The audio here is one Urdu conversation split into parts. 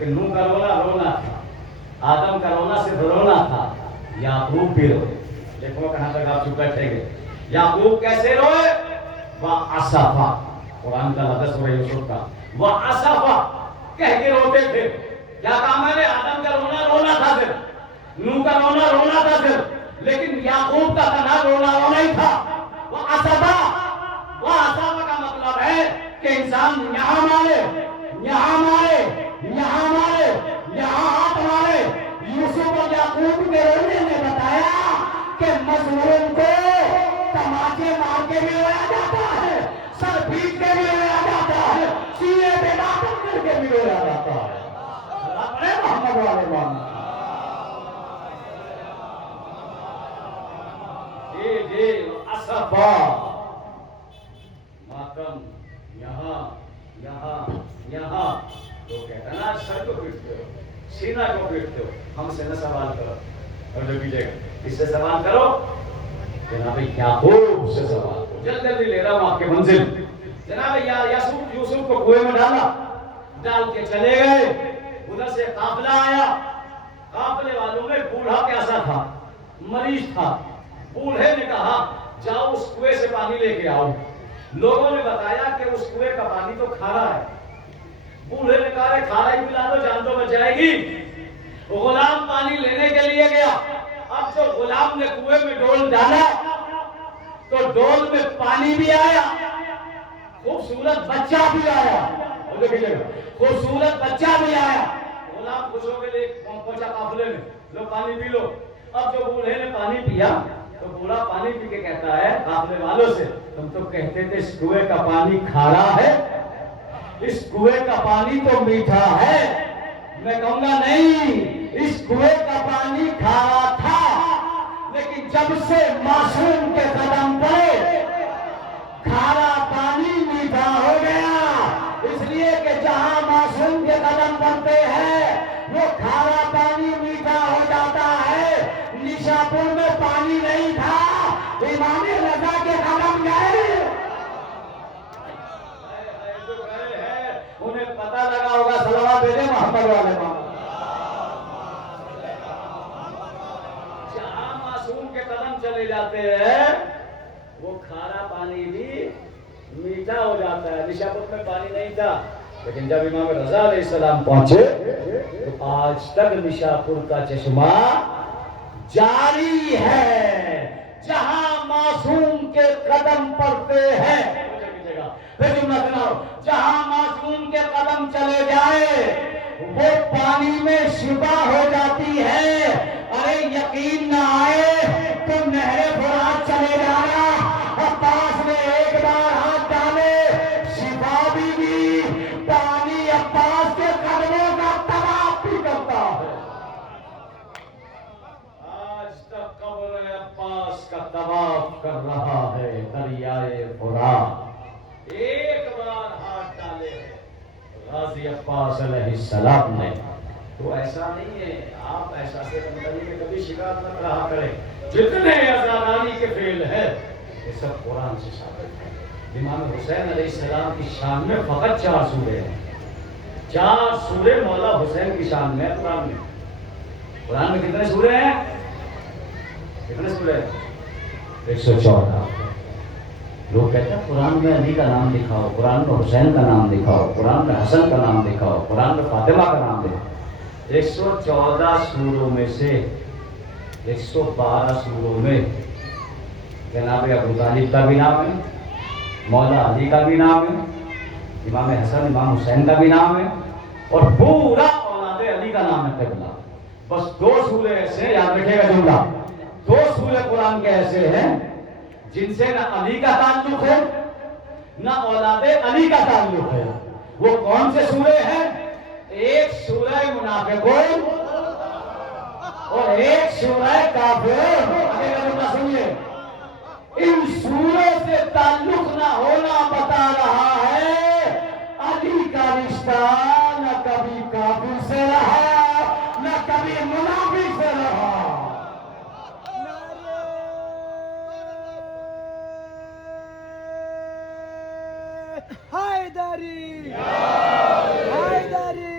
لیکن نوح کا رونا رونا تھا، آدم کا رونا صرف رونا تھا، یعقوب بھی روئے. دیکھو کہاں تک آپ چپ بیٹھے گے. یعقوب کیسے روئے؟ وَأَسَفَ، قرآن کا لفظ سورہ یوسف کا وَأَسَفَ کہہ کے روتے تھے. کیا کام ہے؟ آدم کا رونا رونا تھا صرف، نوح کا رونا رونا تھا صرف، لیکن یعقوب کا تنہا رونا رونا ہی تھا. وَأَسَفَ، وَأَسَفَ کا مطلب ہے کہ انسان یہاں مارے، یہاں مارے، یہاں مارے، یہاں ہاتھ مارے. یوسف اور یعقوب کے رونے نے بتایا کہ مظلوم کو تماچے مار کے بھی رویا جاتا ہے، سر پیٹ کے بھی رویا جاتا ہے، سینے پہ داخل کر کے بھی رویا جاتا ہے. اپنے محمد والے مانا جی جی. اسفا ماتم یہاں یہاں یہاں. تو کہتا نا سر کو پیٹتے ہو، سینہ کو پیٹتے ہو، ہم سے نہ سوال کرو. اور جو پیچھے کس سے سوال کرو؟ جناب یعقوب سے سوال کرو. جلد جلدی لے رہا ہوں آپ کے منزل. جناب یوسف کو کنویں میں ڈالا، ڈال کے چلے گئے. ادھر سے قافلہ آیا، قافلے والوں میں بوڑھا کیسا تھا؟ مریض تھا. بوڑھے نے کہا جاؤ اس کنویں سے پانی لے کے آؤ. لوگوں نے بتایا کہ اس کنویں کا پانی تو کھارا ہے. بوڑھے نے کہا کھارا ہی پلا دو، جان تو بچ جائے گی. غلام پانی لینے کے لیے گیا. اب جو غلام نے کنویں میں ڈول ڈالا تو ڈول میں پانی بھی آیا، خوبصورت بچہ بھی آیا، خوبصورت بچہ بھی آیا. غلام خوش ہو کے لے پہنچا قافلے میں، لو پانی پی لو. اب جو بوڑھے نے پانی پیا تو بوڑھا پانی پی کے کہتا ہے قافلے والوں سے تم تو کہتے تھے اس کنویں کا پانی کھارا ہے، اس کنویں کا پانی تو میٹھا ہے. میں کہوں گا نہیں، اس کنویں کا پانی کھارا تھا، لیکن جب سے معصوم کے قدم پڑے کھارا پانی میٹھا ہو گیا. اس لیے کہ جہاں معصوم کے قدم پڑتے ہیں وہ کھارا پانی میٹھا ہو جاتا ہے. نیشاپور میں پانی نہیں تھا، امام رضا کے قدم گئے، انہیں پتہ لگا ہوگا. صلوات بھیجے محمد والے محمد. جہاں معصوم کے قدم چلے جاتے ہیں وہ کھارا پانی بھی میٹھا ہو جاتا ہے. نشاپور میں پانی نہیں تھا، لیکن جب امام رضا علیہ السلام پہنچے تو آج تک نشاپور کا چشمہ جاری ہے. جہاں معصوم کے قدم پڑتے ہیں، جہاں معصوم کے قدم چلے جائے وہ پانی میں شفا ہو جاتی ہے. ارے یقین نہ آئے تو نہر فرات چلے جانا اور پاس میں ایک بار ہاتھ ڈالے، شفا بھی دی. پانی عباس کے قدموں کا طواف بھی کرتا ہے. آج تک قبر عباس کا طواف کر رہا ہے دریائے فرات. ایک بار ہاتھ ڈالے غازی عباس علیہ السلام نے. تو ایسا نہیں ہے، آپ ایسا سے بندگی میں کبھی شکایت مت رہا کریں. جتنے عزاداری کے فعل ہیں یہ سب قرآن سے ثابت ہے. امام حسین علیہ السلام کی شان میں فقط 4 سورے ہیں. 4 سورے مولا حسین کی شان میں قرآن میں. قرآن میں کتنے سورے ہیں؟ کتنے سورے ہیں؟ 114. لوگ کہتے ہیں قرآن میں علی کا نام دکھاؤ، قرآن میں حسین کا نام دکھاؤ، قرآن میں حسن کا نام دکھاؤ، قرآن میں فاطمہ کا نام دکھاؤ. 114 سوروں میں سے 112 سوروں میں جناب ابو طالب کا بھی نام ہے، مولا علی کا بھی نام ہے، امام حسن امام حسین کا بھی نام ہے، اور پورا اولاد علی کا نام ہے قبلہ. بس 2 سورے ایسے ہیں، یاد رکھے گا جملہ، 2 سورے قرآن کے ایسے ہیں جن سے نہ علی کا تعلق ہے نہ اولاد علی کا تعلق ہے. وہ کون سے سورے ہیں؟ ایک سورہ منافقون اور ایک سورہ کافرون. آگے کا جملہ سنیے. ان سوروں سے تعلق نہ ہونا بتا رہا ہے علی کا رشتہ نہ کبھی کافر سے رہا نہ کبھی منافق سے رہا. حیدری حیدری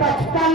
55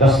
10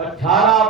18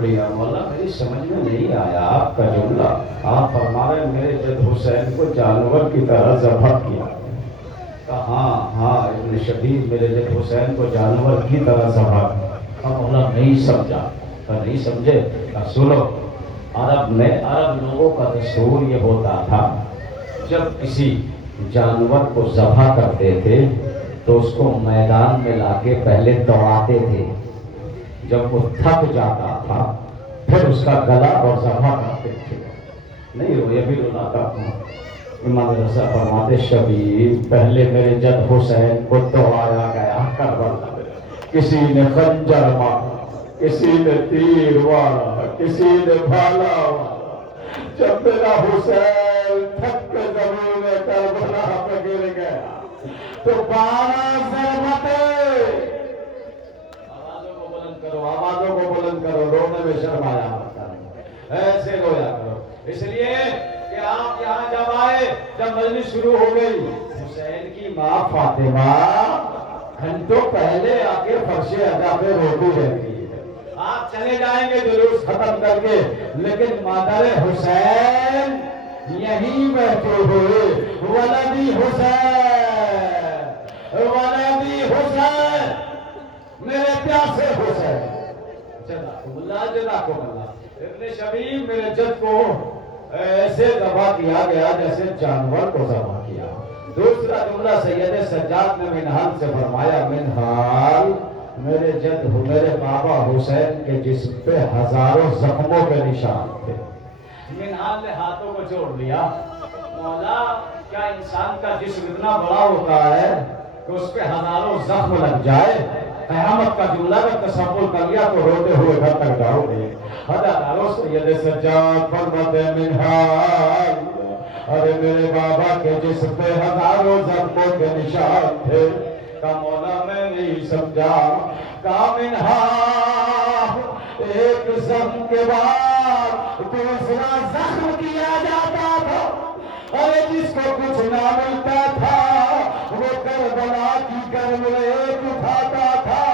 لیا، مولا میری سمجھ میں نہیں آیا آپ کا جملہ، آپ فرما رہے میرے جد حسین کو جانور کی طرح ذبح کیا، کہا ہاں ابن شبیب میرے جد حسین کو جانور کی طرح ذبح کیا، مولا نہیں سمجھا، نہیں سمجھے، سنو عرب لوگوں کا دستور یہ ہوتا تھا، جب کسی جانور کو ذبح کرتے تھے تو اس کو میدان میں لا کے پہلے دوڑاتے تھے، جب وہ تھک جاتا تھا پھر اس کا گلا اور ذبح کرتے تھے۔ نہیں روئے بھی رلاتا ہوں، امام رضا فرماتے شبیب پہلے میرے جد حسین کو دوڑایا گیا کربلا میں، کسی نے خنجر مارا، کسی نے تیر مارا، کسی نے بھالا مارا، جب میرا حسین تھک کے زمین کربلا پہ گر گیا تو 12 ضربتیں، آوازوں کو بلند کرو، آوازوں کو بلند کرو، رونے میں شرم آیا ہوتا ہے، ایسے رویا کرو، اس لیے کہ آپ یہاں جب آئے، جب مجلس شروع ہو گئی، حسین کی ماں فاطمہ گھنٹوں پہلے آ کے فرش ادا پہ روتی رہتی ہے، آپ چلے جائیں گے جلوس ختم کر کے، لیکن مادر حسین یہیں بیٹھے ہوئے، ولدی حسین، ولدی حسین، میرے پیاسے حسین، جزاکم اللہ جزاکم اللہ، ابن شبیب میرے جد کو ایسے ذبح کیا گیا جیسے جانور کو ذبح کیا۔ دوسرا جملہ سید سجاد نے منہال سے فرمایا، منہال میرے جد میرے بابا حسین کے جسم پہ ہزاروں زخموں کے نشان تھے، منہال نے ہاتھوں کو جوڑ لیا، مولا کیا انسان کا جسم اتنا بڑا ہوتا ہے کہ اس پہ ہزاروں زخم لگ جائے، قیامت کا جملہ کا تصور کر لیا تو روتے ہوئے گھر تک جاؤ گے۔ ہزاروں سید سجاد فرماتے منہال ارے میرے بابا کے جسم پہ ہزاروں زخموں کے نشان تھے، کا مولا میں نہیں سمجھا، کا منہال ایک زخم کے بعد دوسرا زخم کیا جاتا تھا، اور جس کو کچھ نہ ملتا تھا وہ کربلا کی گرم ریت اٹھاتا تھا،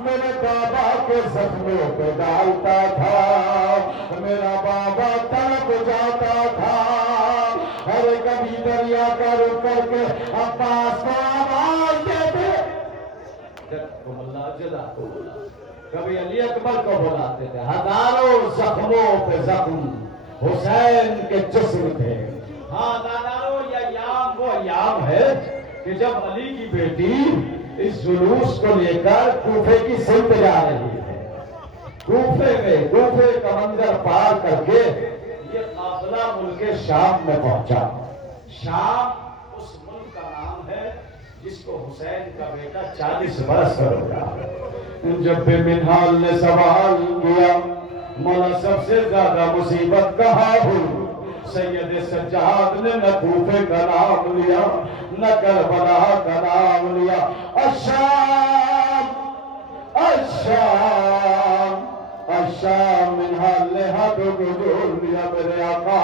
میرے بابا کے زخموں پہ ڈالتا تھا، میرا بابا تڑپ جاتا تھا، ارے کبھی دریا کا رک کر کے عباس کو آواز دیتے، کبھی علی اکبر کو بلاتے تھے، ہزاروں زخموں پہ زخم حسین کے جسم تھے۔ ہاں دادارو یہ ایام وہ ایام ہے کہ جب علی کی بیٹی اس جلوس کو لے کر کوفے کی سمت جا رہی ہے، کوفے کا منظر پار کر کے یہ قافلہ ملک شام میں پہنچا۔ شام اس ملک کا نام ہے جس کو حسین کا بیٹا 40 برس پر ہو گیا۔ جب بھی منہال نے سوال کیا مولا سب سے زیادہ مصیبت کہاں ہوئی، سید سجاد نے نہ کوفے کا نام لیا نہ کربلا کا نام لیا، الشام الشام الشام، منہال نے ہاتھوں کو جوڑ لیا، میرے آقا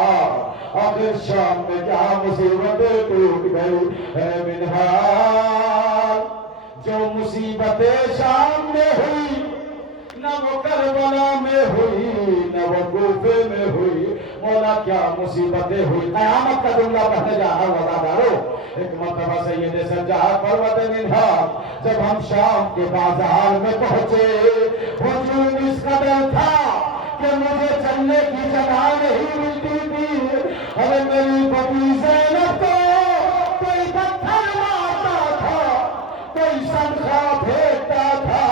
آخر شام میں کیا مصیبتیں ٹوٹ گئی، اے منہال جو مصیبتیں شام میں ہوئی نہ وہ کربلا میں ہوئی نہ وہ کوفے میں ہوئی، مولا کیا مصیبتیں ہوئی، قیامت کا جملہ پڑھنے جا رہا ہوں وزادارو۔ ایک مرتبہ سید سجاد فرماتے منہال جب ہم شام کے بازار میں پہنچے، ہجوم اس قدر تھا کہ مجھے چلنے کی جگہ نہیں ملتی تھی، ارے میری بیٹی زینب کو کوئی پتھر مارتا تھا، کوئی صدقہ پھینکتا تھا،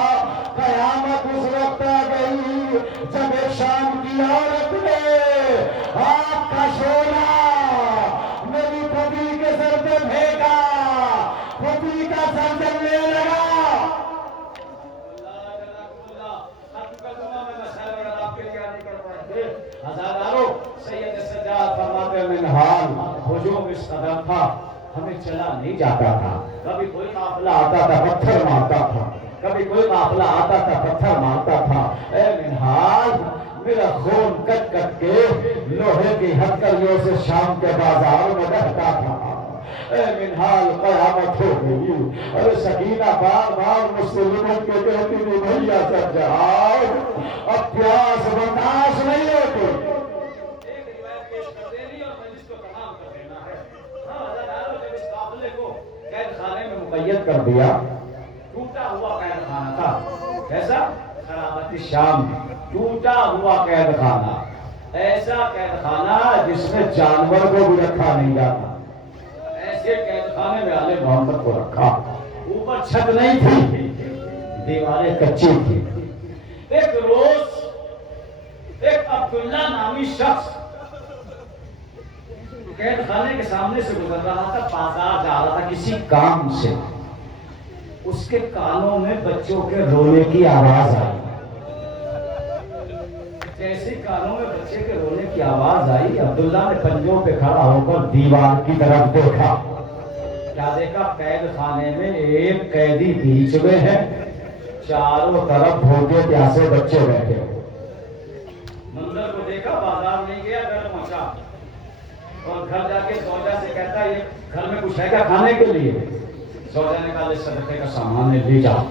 قیامت اس وقت آ گئی جب ایک شام کی عورت نے آپ کا شولہ میری پتی کے سر پہ پھینکا، پتی کا سر جلنے لگا۔ ہزاروں سید سجاد فرماتے منہال ہجوم اس قدر تھا ہمیں چلا نہیں جاتا تھا، کبھی کوئی قافلہ آتا تھا پتھر مارتا تھا، کبھی کوئی قافلہ آتا تھا پتھر مارتا تھا، اے منہال میرا خون کٹ کٹ کے لوہے کی ہتکڑیوں سے شام کے بازار میں بہتا تھا، اے منہال قیامت ہو گئی. ارے سکینہ بار بار مجھ سے لمٹ کے کہتی تھی بھیا سب جاؤ اب پیاس برداشت نہیں ہوتی. ایک روایت پیش کر دینی اور مجلس کو تمام کر دینا ہے. ہاں حضرت جب اس قافلے کو قید خانے میں مقید کر دیا، ٹوٹا ہوا قید خانہ تھا. کیسا؟ خرابت شام، ٹوٹا ہوا قید خانہ، ایسا قید خانہ جس میں جانور کو بھی رکھا نہیں جاتا. ایسے قید خانے میں آل محمد کو رکھا. اوپر چھت نہیں تھی، دیواریں کچی تھی. ایک روز ایک عبداللہ نامی شخص قید خانے کے سامنے سے گزر رہا تھا، بازار جا رہا تھا کسی کام سے. اس کے کانوں میں بچوں کے رونے کی آواز آئی. جیسے کانوں میں بچے کے رونے کی آواز آئی، عبداللہ نے پنجوں پہ کھڑا ہو کر دیوار کی طرف دیکھا. کیا دیکھا؟ قید خانے میں ایک قیدی بیچ میں ہے، چاروں طرف بھوکے پیاسے بچے بیٹھے ہوئے. منظر کو دیکھا، بازار نہیں گیا، گھر پہنچا اور گھر جا کے زوجہ سے کہتا ہے یہ گھر میں کچھ ہے کیا کھانے کے لیے؟ زوجہ نے کہا صدقے کا سامان لے جاؤ.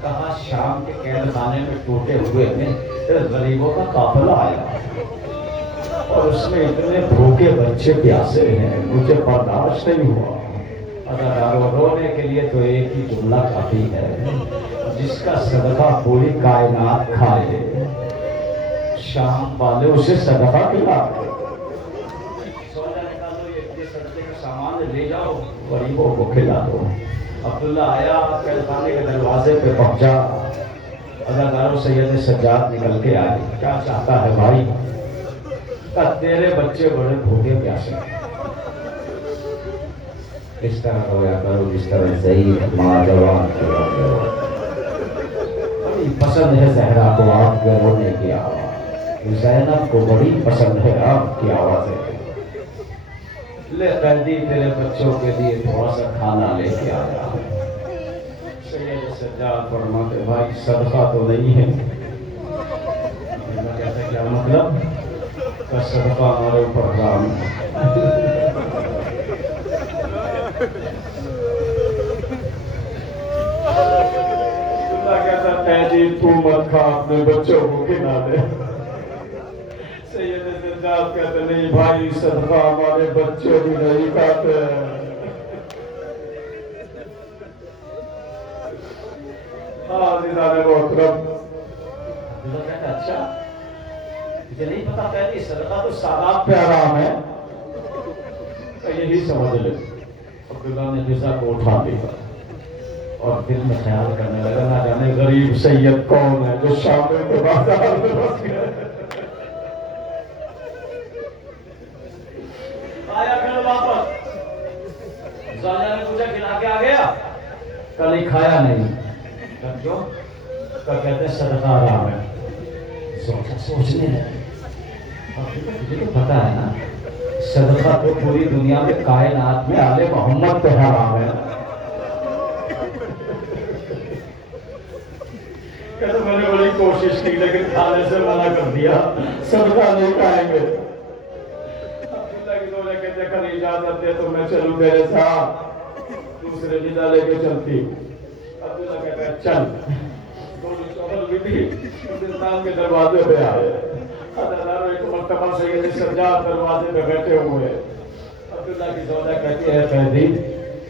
کہا شام کے قید خانے میں ٹوٹے ہوئے میں غریبوں کا قافلہ آیا اور اس میں اتنے بھوکے بچے پیاسے ہیں، مجھے برداشت نہیں ہوا. اگر رونے کے لیے تو ایک ہی جملہ کافی ہے، جس کا صدقہ پوری کائنات کھائے. شام والے اسے صدقہ کھلا. صدقے کا سامان لے جاؤ، غریبوں کو کھلا دو. عبداللہ آیا، قید خانے کے دروازے پہ پہنچا. اداکار سید سجاد نکل کے آئے. کیا چاہتا ہے بھائی؟ تیرے بچے بڑے بھوکے پیاسے. اس طرح رویا کرو جس طرح صحیح ماں جوان بڑی پسند ہے زہرا کو آپ کے رونے کی آواز. زینب کو بڑی پسند ہے آپ کی آوازیں. لے قیدی تیرے بچوں کے لیے تھوڑا سا کھانا لے کے آیا. سید سجاد فرماتے بھائی صدقہ تو نہیں ہے. کہتے کیا مطلب؟ کا صدقہ ہمارے اوپر حرام ہے. اللہ کہتا قیدی تو مت کھا، اپنے بچوں کو کھلا دے. سید سجاد کہتے نہیں بھائی صدقہ ہمارے بچے بھی نہیں کھاتے. محترم اچھا مجھے نہیں پتا پہلے صدقہ تو سادات پہ حرام ہے، یہی سمجھ لے. عبداللہ نے غذا کو اٹھا دیا اور دل میں خیال کرنے لگا نہ جانے غریب سید کون ہے جو شام کے بازار میں بس گئے. آیا گھر واپس، زوجہ نے پوچھا کھلا کے آ گیا؟ کل ہی کھایا نہیں. کیوں؟ کہتے ہیں صدقہ حرام ہے. سوچنے لگے مجھے تو پتا ہے نا صدقہ تو پوری دنیا میں کائنات میں آل محمد پہ حرام ہے. کہتے میں نے بڑی کوشش کی لیکن کھانے سے منع کر دیا، صدقہ نہیں کھائیں گے. عبداللہ کی زوجہ کہتے ہیں کل اجازت دے تو میں چلوں تیرے ساتھ، دوسرے جدا لے کے چلتی. عبداللہ کہتے ہیں چل. ہندوستان کے دروازے پہ آئے. ایک مرتبہ سید سجاد دروازے پہ بیٹھے ہوئے. عبداللہ کی زوجہ کہتی ہے قیدی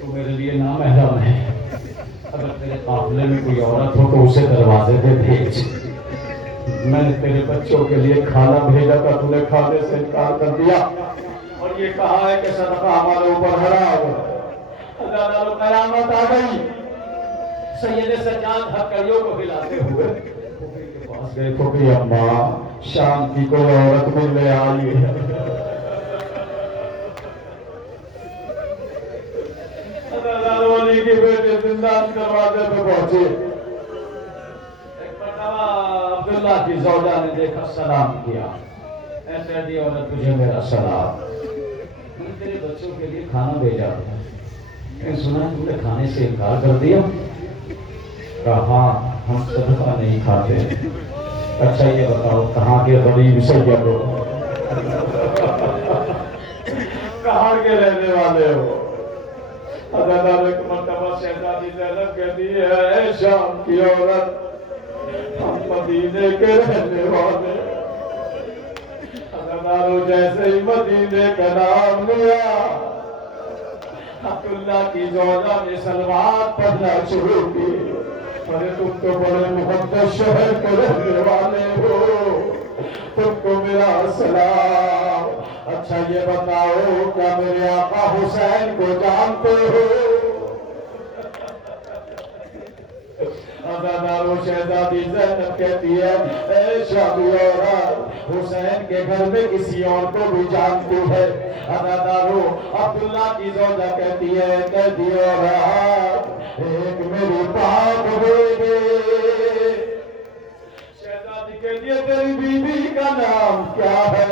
تو میرے لیے نامحرم ہے، اگر تیرے قافلے میں کوئی عورت ہو تو اسے دروازے پہ بھیج. میں نے تیرے بچوں کے لیے کھانا بھیجا تھا، تو نے کھانے سے انکار کر دیا اور یہ کہا ہے کہ صدقہ ہمارے اوپر حرام ہے. اللہ قیامت آ گئی. سید سجاد ہتھکڑیوں کو ہلاتے ہوئے پھوپھی کے پاس گئے. پھوپھی اماں شام کی کوئی عورت مل لے آئی ہے. علی کے بیٹے زندان دروازے پہ پہنچے. ایک مرتبہ عبداللہ کی زوجہ نے دیکھا، سلام کیا. اے قیدی عورت تجھے میرا سلام، میں نے تیرے بچوں کے لیے کھانا بھیجا تھا، میں نے سنا تم نے کھانے سے انکار کر دیا. کہا ہم صدقہ نہیں کھاتے. اچھا یہ بتاؤ کہاں کے غریب سید ہو؟ کہاں کے رہنے والے ہو؟ حضرت ایک مرتبہ شہزادی زینب کہتی ہے اے شام کی عورت ہم مدینے کے رہنے والے۔ حضرت جیسے ہی مدینے کا نام لیا عبداللہ کی زوجہ نے سلوات پڑھنا شروع کی۔ ارے تم تو بڑے مقدس شہر کے رہنے والے ہو، تم کو میرا سلام۔ اچھا یہ بتاؤ کیا میرے آقا حسین کو جانتے ہو؟ ادادارو شہزادی زینب کہتی ہے اے شامی عورت حسین کے گھر میں کسی اور کو بھی جانتی ہے؟ ادادارو عبداللہ کی زوجہ کہتی ہے عورت ایک میری پاک بیٹی۔ شہزادی کہتی ہے تیری بیوی کا نام کیا ہے؟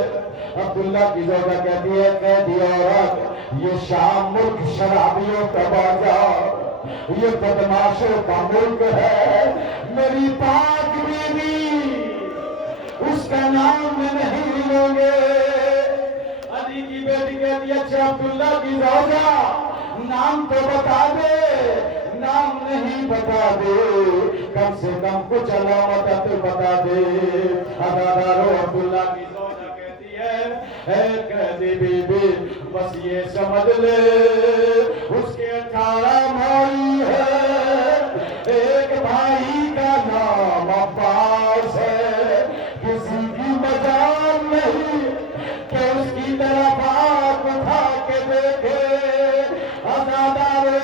عبداللہ کی زوجہ کہتی ہے عورت یہ شام ملک شرابیوں کا بازار، یہ بدماشوں کا ملک ہے، میری پاک بیوی اس کا نام میں نہیں لوں گے۔ علی کی بیٹی کہتی ہے اچھا عبداللہ کی زوجہ نام تو بتا دے، نام نہیں بتا دے، کم سے کم کچھ علامت بتا دے۔ ادادارو عبداللہ کی زوجہ کہتی ہے اے قیدی بی بی بس یہ سمجھ لے اس کے 18 بھائی ہے، ایک بھائی کا نام عباس ہے، کسی کی مجال نہیں کہ اس کی طرف آنکھ اٹھا کے دیکھے۔ ادادارو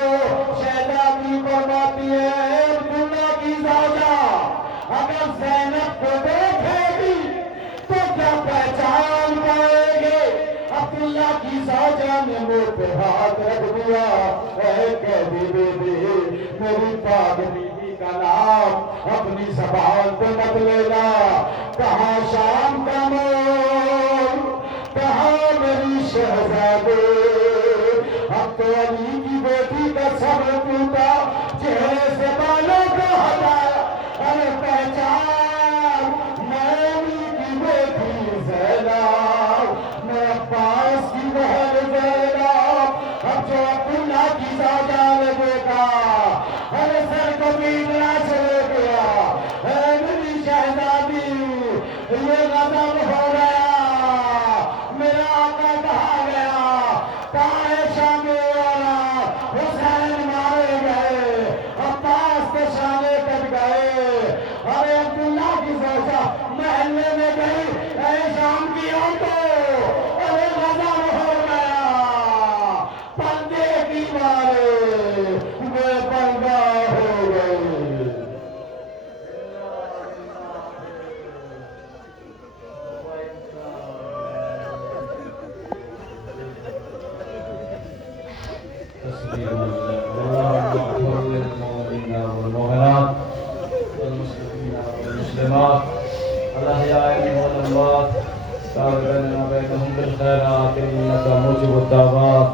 شہزادی فرماتی ہے عبداللہ کی زوجہ اگر زینب کو دیکھے گی تو کیا پہچان پائے گے؟ عبداللہ کی زوجہ نے منہ پہ ہاتھ رکھ دیا اے قیدی بیوی میری پاک بیوی کا نام اپنی زبان پہ مت لینا، کہاں شام کا مول، کہاں میری شہزادی۔ اب تو علی کی بیٹی کا صبر ٹوٹا، چہرے سے بالوں کو ہٹایا، ارے پہچان میں علی کی بیٹی زینب، میں عباس کی بہن زینب۔ اب جو عبداللہ کی زوجہ نے دیکھا ارے سر کو پیٹنا شروع کیا، اے میری شہزادی یہ غضب ہو گیا، میرا آقا کہاں گیا، کہاں ہے شامی والا؟ حسین مارے گئے، عباس کے شانے کٹ گئے۔ ارے عبداللہ کی زوجہ محلے میں گئی اے شام کی عورتوں ارے غضب ہو گیا، پردے کی مارے بے پردہ ہو گئی۔ والمؤمنات والمسلمين والمسلمات الأحياء والأموات تابعنا بينهم بالخيرات إنك موجب الدعوات